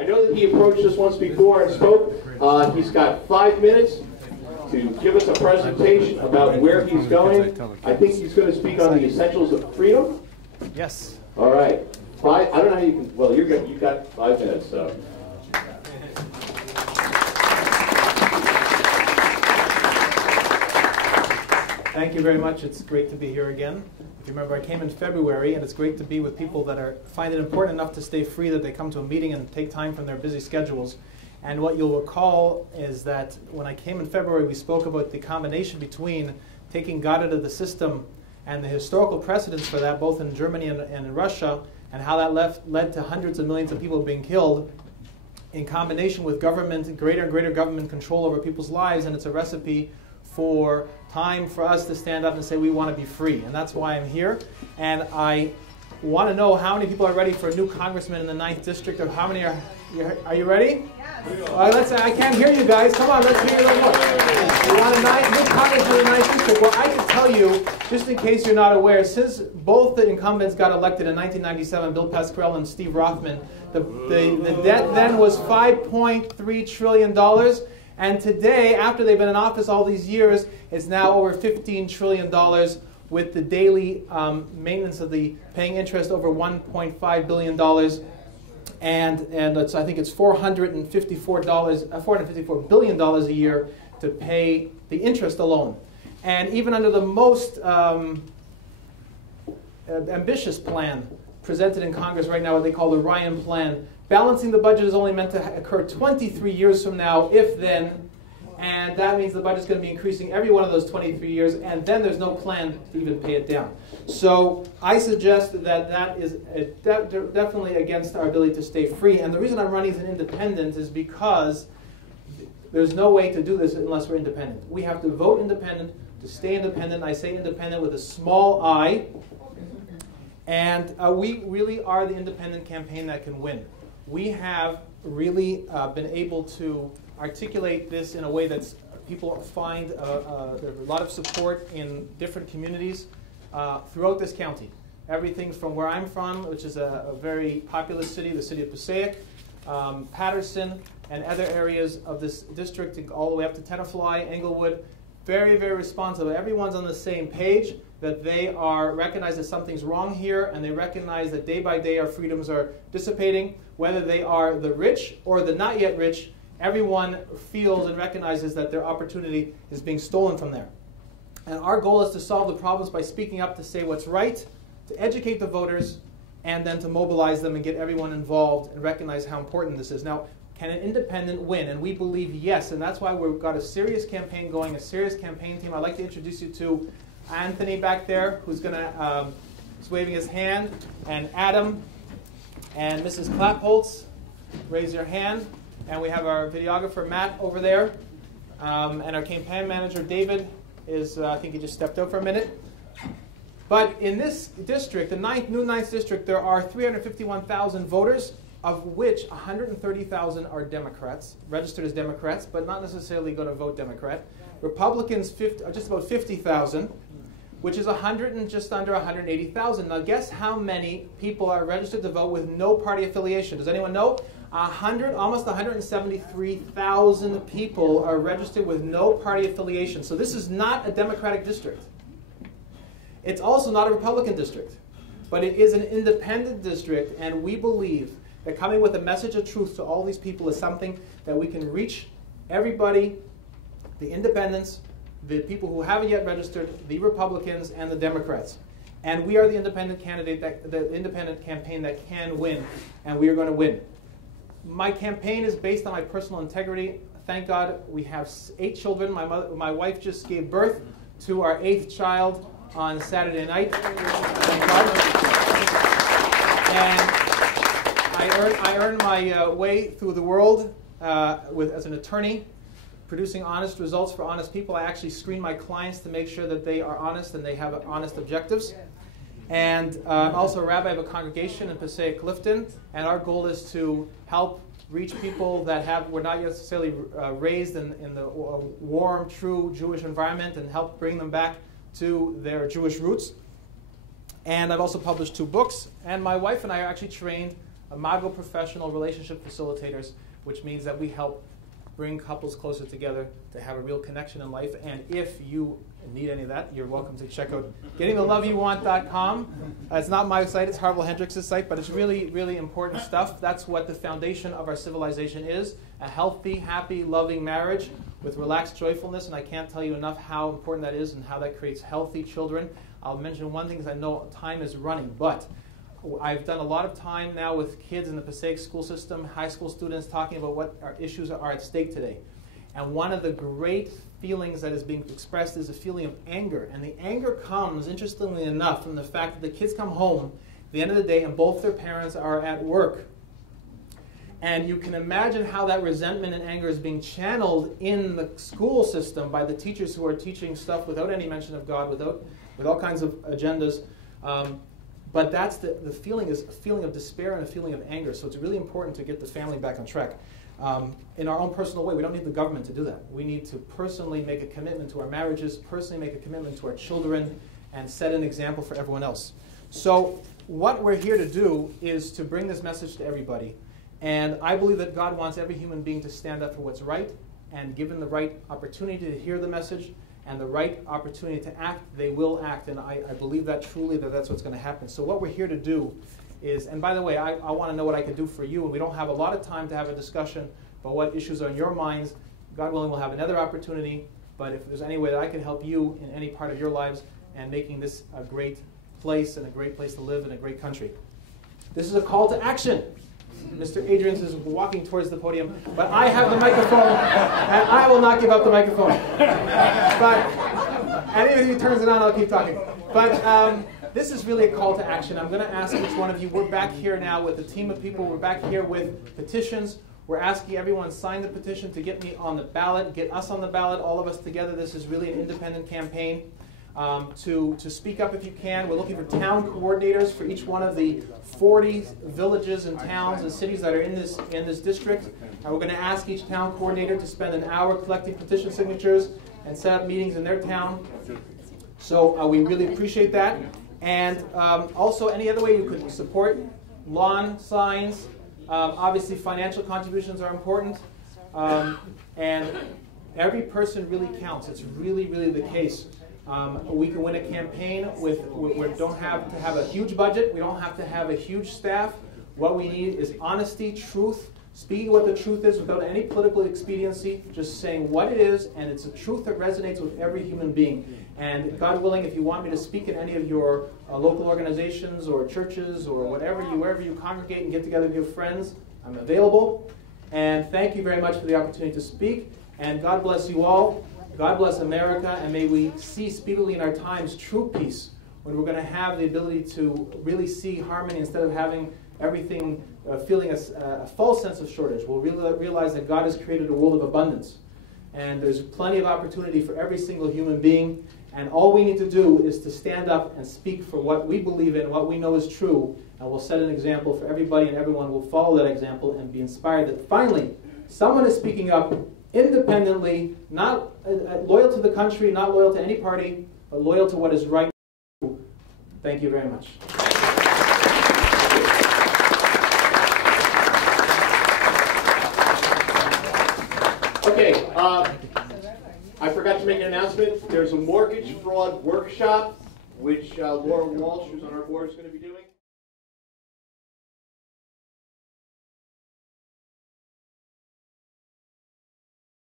I know that he approached us once before and spoke. He's got 5 minutes to give us a presentation about where he's going. I think he's going to speak on the essentials of freedom. Yes. All right. I don't know how you can. Well, you've got 5 minutes. So. Thank you very much. It's great to be here again. If you remember, I came in February, and it's great to be with people that find it important enough to stay free that they come to a meeting and take time from their busy schedules. And what you'll recall is that when I came in February, we spoke about the combination between taking God out of the system and the historical precedents for that, both in Germany and in Russia, and how that led to hundreds of millions of people being killed, in combination with greater and greater government control over people's lives. And it's a recipe for time for us to stand up and say we want to be free. And that's why I'm here. And I want to know how many people are ready for a new congressman in the 9th district, or how many are you ready? Yes. I can't hear you guys. Come on, let's hear a little more. You want a new congressman in the 9th district? Well, I can tell you, just in case you're not aware, since both the incumbents got elected in 1997, Bill Pascrell and Steve Rothman, the debt then was $5.3 trillion. And today, after they've been in office all these years, it's now over $15 trillion with the daily maintenance of the paying interest over $1.5 billion. And I think it's $454 billion a year to pay the interest alone. And even under the most ambitious plan presented in Congress right now, what they call the Ryan Plan, balancing the budget is only meant to occur 23 years from now, if then, and that means the budget's going to be increasing every one of those 23 years, and then there's no plan to even pay it down. So I suggest that is definitely against our ability to stay free. And the reason I'm running as an independent is because there's no way to do this unless we're independent. We have to vote independent to stay independent. I say independent with a small I. And we really are the independent campaign that can win. We have really been able to articulate this in a way that people find there's a lot of support in different communities throughout this county. Everything from where I'm from, which is a very populous city, the city of Passaic, Patterson, and other areas of this district, all the way up to Tenafly, Englewood. Very, very responsive. Everyone's on the same page, that they are recognized that something's wrong here, and they recognize that day by day our freedoms are dissipating. Whether they are the rich or the not yet rich, everyone feels and recognizes that their opportunity is being stolen from them. And our goal is to solve the problems by speaking up to say what's right, to educate the voters, and then to mobilize them and get everyone involved and recognize how important this is. Now, can an independent win? And we believe yes, and that's why we've got a serious campaign going, a serious campaign team. I'd like to introduce you to Anthony back there, who's waving his hand, and Adam and Mrs. Klappholz. Raise your hand. And we have our videographer, Matt, over there. And our campaign manager, David, is, I think he just stepped out for a minute. But in this district, the new 9th district, there are 351,000 voters, of which 130,000 are Democrats, registered as Democrats, but not necessarily going to vote Democrat. Republicans, just about 50,000, which is just under 180,000. Now guess how many people are registered to vote with no party affiliation? Does anyone know? Almost 173,000 people are registered with no party affiliation. So this is not a Democratic district. It's also not a Republican district, but it is an independent district, and we believe that coming with a message of truth to all these people is something that we can reach everybody, the independents, the people who haven't yet registered, the Republicans, and the Democrats. And we are the independent candidate, the independent campaign that can win, and we are going to win. My campaign is based on my personal integrity. Thank God we have 8 children. My wife just gave birth to our 8th child on Saturday night. Thank God. And I earned my way through the world as an attorney, producing honest results for honest people. I actually screen my clients to make sure that they are honest and they have honest objectives. And I'm also a rabbi of a congregation in Passaic Clifton, and our goal is to help reach people that were not necessarily raised in the warm, true Jewish environment, and help bring them back to their Jewish roots. And I've also published 2 books, and my wife and I are actually trained Imago Professional Relationship Facilitators, which means that we help bring couples closer together to have a real connection in life. And if you need any of that, you're welcome to check out gettingtheloveyouwant.com. It's not my site, it's Harville Hendricks' site, but it's really, really important stuff. That's what the foundation of our civilization is: a healthy, happy, loving marriage with relaxed joyfulness. And I can't tell you enough how important that is and how that creates healthy children. I'll mention one thing, because I know time is running, but I've done a lot of time now with kids in the Passaic school system, high school students, talking about what our issues are at stake today. And one of the great feelings that is being expressed is a feeling of anger. And the anger comes, interestingly enough, from the fact that the kids come home at the end of the day and both their parents are at work. And you can imagine how that resentment and anger is being channeled in the school system by the teachers who are teaching stuff without any mention of God, with all kinds of agendas. But that's the feeling, is a feeling of despair and a feeling of anger. So it's really important to get the family back on track. In our own personal way. We don't need the government to do that. We need to personally make a commitment to our marriages, personally make a commitment to our children, and set an example for everyone else. So what we're here to do is to bring this message to everybody. And I believe that God wants every human being to stand up for what's right, and given the right opportunity to hear the message and the right opportunity to act, they will act. And I believe that truly, that's what's going to happen. So what we're here to do is, and by the way, I want to know what I can do for you, and we don't have a lot of time to have a discussion about what issues are in your minds. God willing, we'll have another opportunity, but if there's any way that I can help you in any part of your lives and making this a great place and a great place to live in a great country. This is a call to action. Mr. Adrians is walking towards the podium, but I have the microphone, and I will not give up the microphone. But any of you turns it on, I'll keep talking. But this is really a call to action. I'm going to ask each one of you. We're back here now with a team of people. We're back here with petitions. We're asking everyone to sign the petition to get me on the ballot, get us on the ballot, all of us together. This is really an independent campaign. To speak up if you can. We're looking for town coordinators for each one of the 40 villages and towns and cities that are in this district. And we're going to ask each town coordinator to spend an hour collecting petition signatures and set up meetings in their town. So we really appreciate that. And also any other way you could support: lawn signs. Obviously financial contributions are important. And every person really counts. It's really, really the case. We can win a campaign we don't have to have a huge budget. We don't have to have a huge staff. What we need is honesty, truth, speaking what the truth is without any political expediency, just saying what it is, and it's a truth that resonates with every human being. And God willing, if you want me to speak at any of your local organizations or churches or wherever you congregate and get together with your friends, I'm available. And thank you very much for the opportunity to speak. And God bless you all. God bless America, and may we see speedily in our times true peace, when we're going to have the ability to really see harmony instead of having everything feeling a false sense of shortage. We'll realize that God has created a world of abundance, and there's plenty of opportunity for every single human being, and all we need to do is to stand up and speak for what we believe in, what we know is true, and we'll set an example for everybody, and everyone will follow that example and be inspired that finally someone is speaking up independently, not loyal to the country, not loyal to any party, but loyal to what is right. Thank you very much. Okay, I forgot to make an announcement. There's a mortgage fraud workshop, which Laura Walsh, who's on our board, is going to be doing.